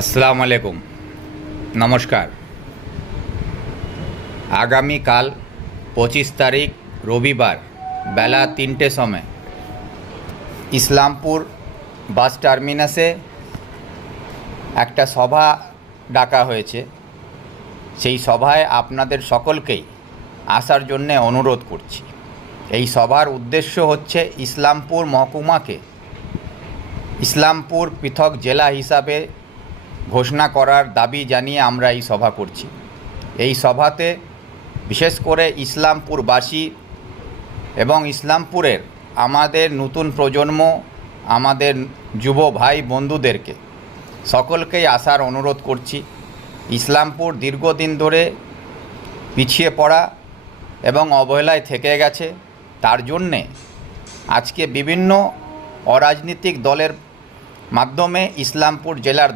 আসসালামু আলাইকুম, নমস্কার। আগামীকাল 25 তারিখ রবিবার বেলা 3টের সময় ইসলামপুর বাস টার্মিনাসে একটা সভা ডাকা হয়েছে। সেই সভায় আপনাদের সকলকেই আসার জন্যে অনুরোধ করছি। এই সভার উদ্দেশ্য হচ্ছে ইসলামপুর মহকুমাকে ইসলামপুর পৃথক জেলা হিসাবে ঘোষণা করার দাবি জানিয়ে আমরা এই সভা করছি। এই সভাতে বিশেষ করে ইসলামপুরবাসী এবং ইসলামপুরের আমাদের নতুন প্রজন্ম, আমাদের যুব ভাই বন্ধুদেরকে সকলকেই আসার অনুরোধ করছি। ইসলামপুর দীর্ঘদিন ধরে পিছিয়ে পড়া এবং অবহেলায় থেকে গেছে। তার জন্যে আজকে বিভিন্ন অরাজনৈতিক দলের মাধ্যমে ইসলামপুর জেলার